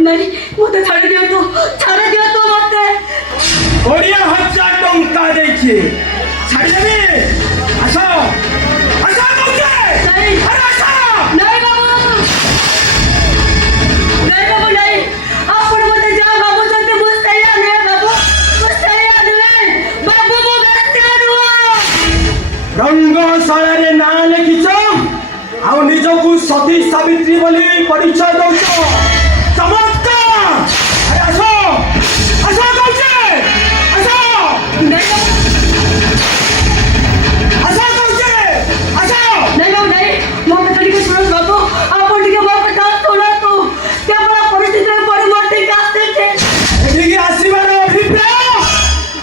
नहीं मत छाड़ दियो तो मत 20,000 टंका देछि छाड़ देबी आसो आसो कहूचे नहीं अरे आसो नहीं बाबू नहीं आपण मत जा बाबू जल्दी मुझसे आने बाबू बाबू मो गलती रुआ रंगशाला रे ना लिखिछ आ निजकु सती सावित्री बोली परिचय दउछ चमत्कार अरे आसो आसो कहूचे आसो नहीं आसो कहूचे आसो नहीं बाबू नहीं मो कथा के सुनो बाबू आपण के मो कथा सुनो तो क्या बड़ा परिस्थिति में परिवर्तन के आते थे एदिके आसीबार अभिप्राय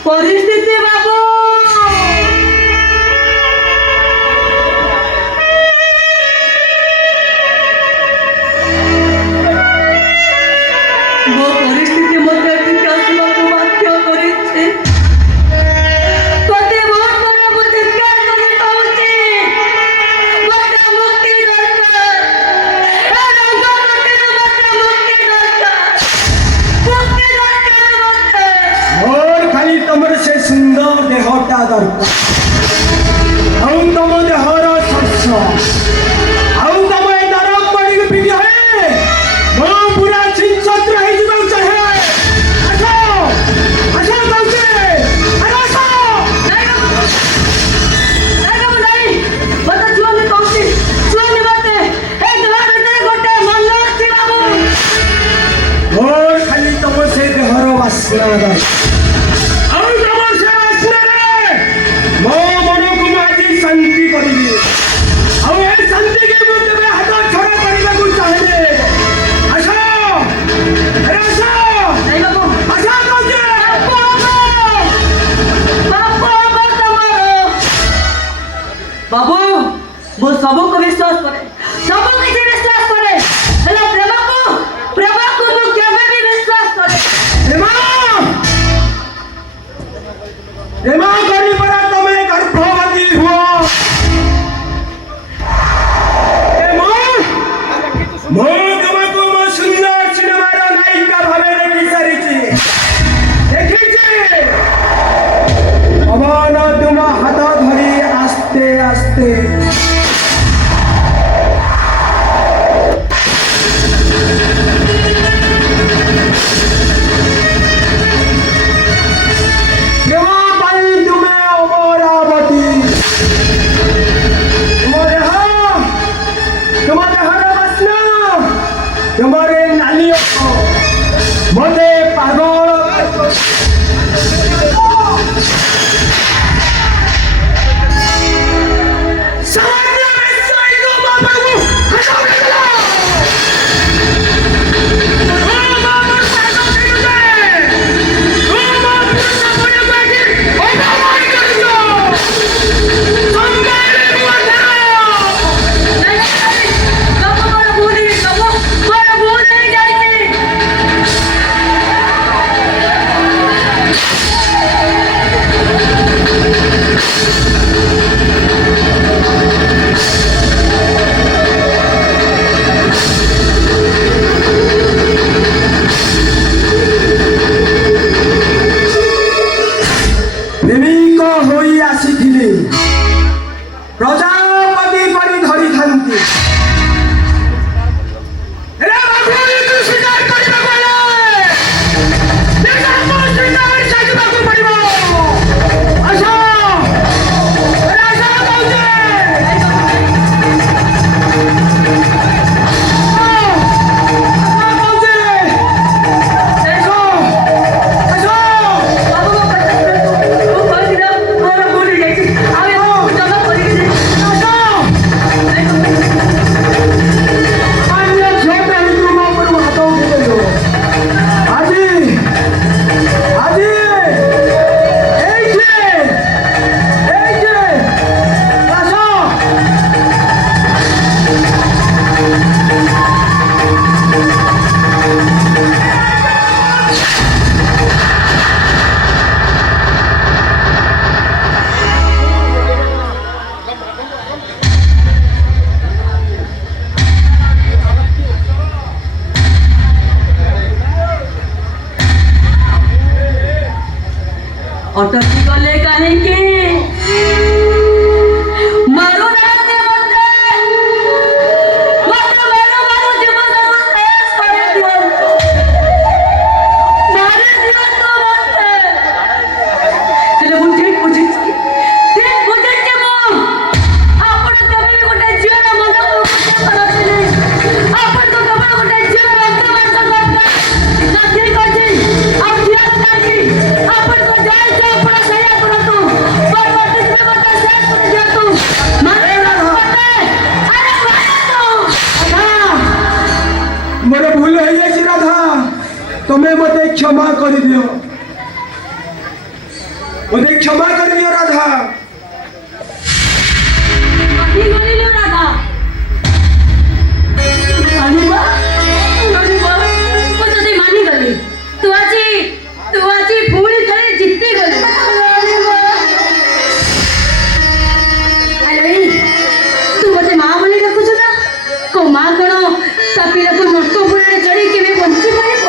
परिस्थिति बाबू वो परिस्थिति मते ठीक आसीबाकू बाध्य करिছে तोते बहुत बड़ा मुझे क्या करे पाउची मते मुक्ति दरकार ए रंग मते मुक्ति दरकार मते और खाली तमर से सुंदर देहटा दरकार आउ तम देहर स्पर्श आउ तम ए नरक बड़ी पिटी है मो पूरा छिनछत्र है जीव चाहे आसो आसो कहूचे अरे आसो नहीं मते छुआने कहूची छुआने मते ए द्वार भीतर गोटे मंगल अछि बाबू और खाली तम से देहर वासना दरकार आउ तम से वासना रे मो मन को आज शांति करिबी आउ ए शांति के मुझे में हाथ छोड़ा करबा को चाहे आसो अरे आसो नहीं बाबू आसो कहूचे बाबू वो सबको विश्वास करे सबको किसी विश्वास करे हेलो प्रेम को वो केवे भी विश्वास करे प्रेमा करी परा तमे गर्भवती हुआ ए मो तुमको मो सुंदर सिनेमार नायिका भावे देखि सारिछि पवन तुम हाथ धरी आस्ते आस्ते प्रेमा पाई तुमे अमरावती तुम्हारे हर वासना तुम्हारे नालियों मते पागल सामने में साई को बाबा को हटाओ के चलो बाबू बड़ा भूल ଅଟକି ଗଲେ କାହିଁକି? ମାରୁନାହାନ୍ତି ମତେ, ମତେ ମାରୁ ମାରୁ ଜୀବନରୁ ଶେଷ କରିଦିଅନ୍ତୁ, ମାରିଦିଅନ୍ତୁ ମତେ। ହେଲେ ମୁଁ ଠିକ୍ ବୁଝିଛି ମୁଁ। ଆପଣ କେବେ ବି ଗୋଟେ ଝିଅର ମନକୁ ବୁଝି ପାରନ୍ତିନି। ଆପଣଙ୍କୁ କେବଳ ଗୋଟେ ଝିଅର ରକ୍ତମାଂସ ଦରକାର। ନା ଠିକ୍ ଅଛି, ଆଉ ଝିଅର କାହିଁକି? ଆପଣଙ୍କୁ ଯାହା ଇଚ୍ଛା ଆପଣ ସେଇଆ କରନ୍ତୁ। ପରବର୍ତ୍ତୀ ଦିନେ ମତେ ଶେଷ କରିଦିଅନ୍ତୁ, ମାରିଦିଅନ୍ତୁ ମତେ। ଆରେ ମାରନ୍ତୁ। ମୋର ଭୁଲ ହେଇଯାଇଛି ରାଧା, ତମେ ମତେ କ୍ଷମା କରିଦିଅ, ମତେ କ୍ଷମା କରିଦିଅ ରାଧା। ମାନିଗଲିଲୋ ରାଧା, ମାନିବା ମାନିବା, ମୁଁ ତତେ ମାନିଗଲି। ତୁ ଆଜି ପୁଣି ଥରେ ଜିତିଗଲୁ। ଆରେ ତୁ ମତେ ମା ବୋଲି ଡାକୁଛୁ ନା? କୋଉ ମା କଣ ତା ପିଲାକୁ ନଷ୍ଟ ପୁରାରେ ଚଢ଼ି କେବେ ବଞ୍ଚି ପାରିବ?